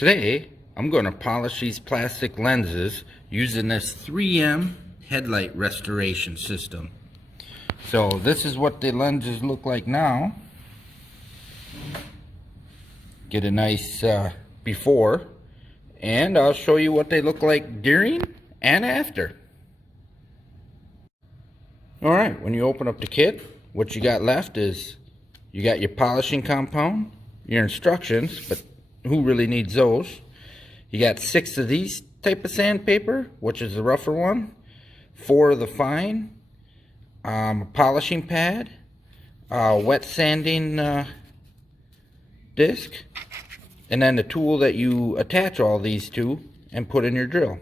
Today, I'm going to polish these plastic lenses using this 3M headlight restoration system. So this is what the lenses look like now. Get a nice before, and I'll show you what they look like during and after. Alright, when you open up the kit, what you got left is you got your polishing compound, your instructions, but who really needs those? You got 6 of these type of sandpaper, which is the rougher one, 4 of the fine, a polishing pad, a wet sanding disc, and then the tool that you attach all these to and put in your drill.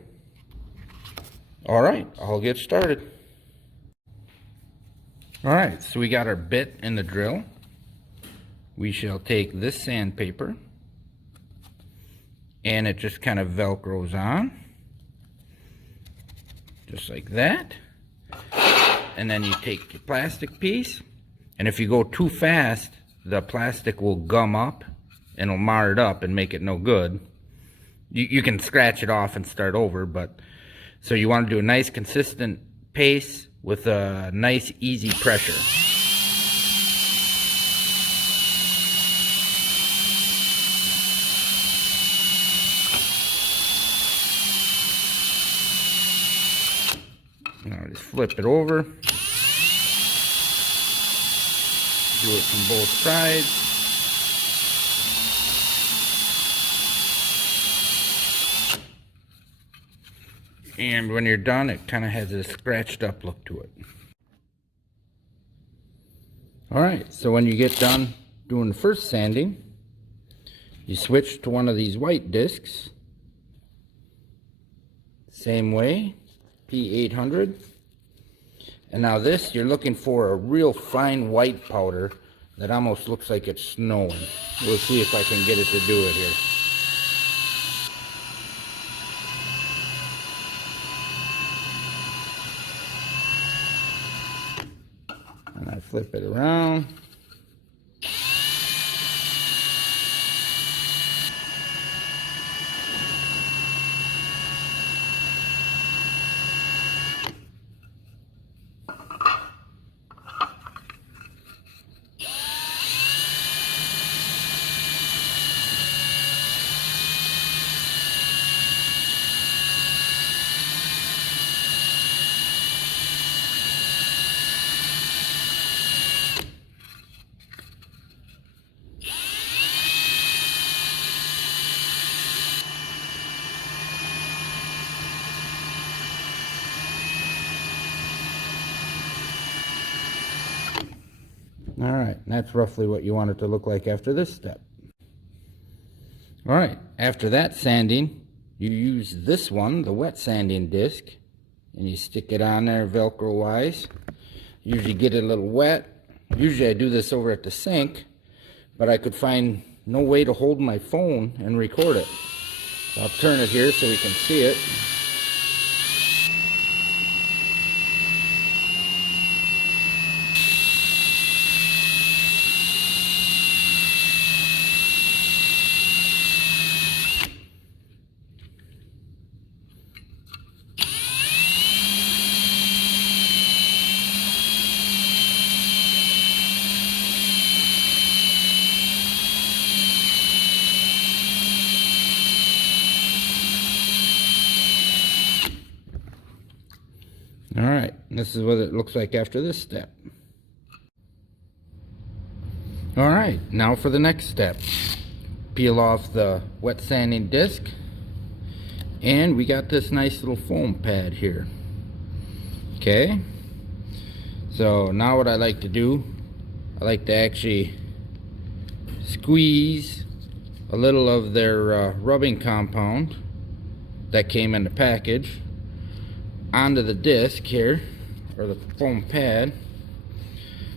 Alright, I'll get started. Alright, so we got our bit in the drill. We shall take this sandpaper, and it just kind of velcros on, just like that. And then you take your plastic piece, and if you go too fast, the plastic will gum up and it'll mar it up and make it no good. You can scratch it off and start over, but so you want to do a nice consistent pace with a nice easy pressure. Now just flip it over. Do it from both sides. And when you're done, it kind of has a scratched up look to it. Alright, so when you get done doing the first sanding, you switch to one of these white discs. Same way, P800. And now this, you're looking for a real fine white powder that almost looks like it's snowing. We'll see if I can get it to do it here. And I flip it around. Alright, that's roughly what you want it to look like after this step. Alright, after that sanding, you use this one, the wet sanding disc, and you stick it on there Velcro wise. Usually get it a little wet. Usually I do this over at the sink, but I could find no way to hold my phone and record it. So I'll turn it here so we can see it. Alright, this is what it looks like after this step. Alright, now for the next step. Peel off the wet sanding disc, and we got this nice little foam pad here. Okay, so now what I like to do, I like to actually squeeze a little of their rubbing compound that came in the package onto the disc here, or the foam pad.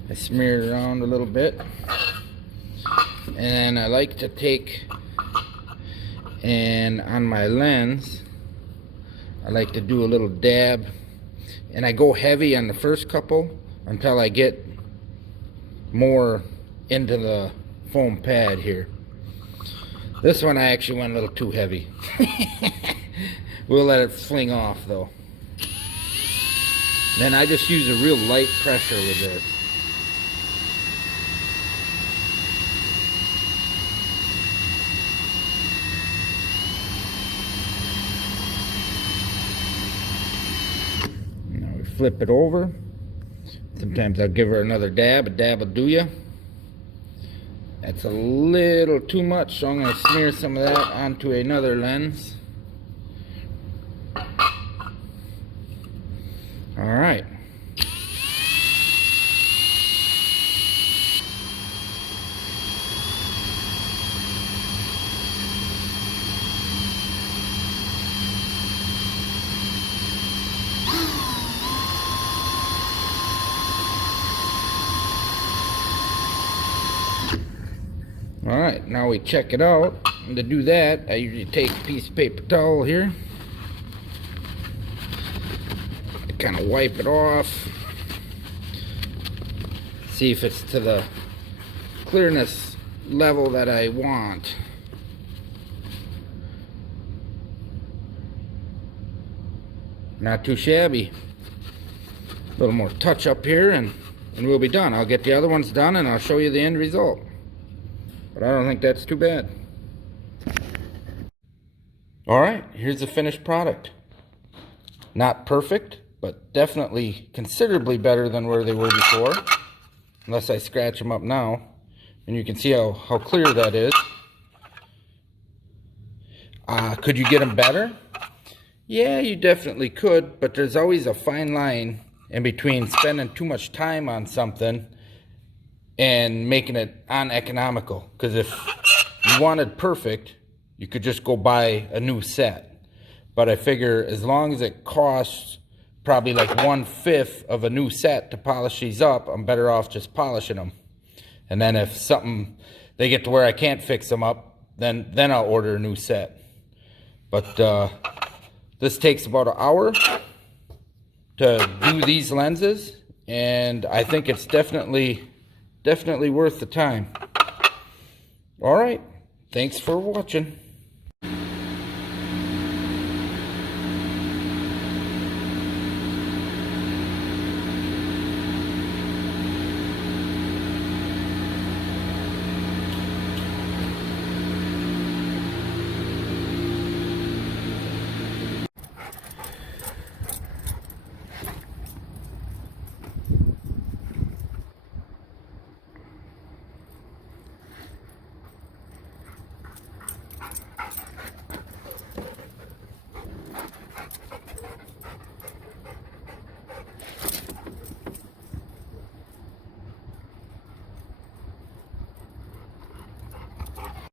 I smear it around a little bit, and I like to take, and on my lens I like to do a little dab, and I go heavy on the first couple until I get more into the foam pad here. This one I actually went a little too heavy. We'll let it fling off though. Then I just use a real light pressure with this. Now we flip it over. Sometimes I'll give her another dab. A dab will do ya. That's a little too much, so I'm going to smear some of that onto another lens. Alright. Alright, now we check it out. And to do that, I usually take a piece of paper towel here. Kind of wipe it off. See if it's to the clearness level that I want. Not too shabby. A little more touch up here and we'll be done. I'll get the other ones done and I'll show you the end result. But I don't think that's too bad. Alright, here's the finished product. Not perfect, but definitely considerably better than where they were before. Unless I scratch them up now. And you can see how clear that is. Could you get them better? Yeah, you definitely could, but there's always a fine line in between spending too much time on something and making it uneconomical. Because if you wanted perfect, you could just go buy a new set. But I figure as long as it costs probably like 1/5 of a new set to polish these up, I'm better off just polishing them. And then if they get to where I can't fix them up, then I'll order a new set. But this takes about an hour to do these lenses, and I think it's definitely worth the time. All right, thanks for watching.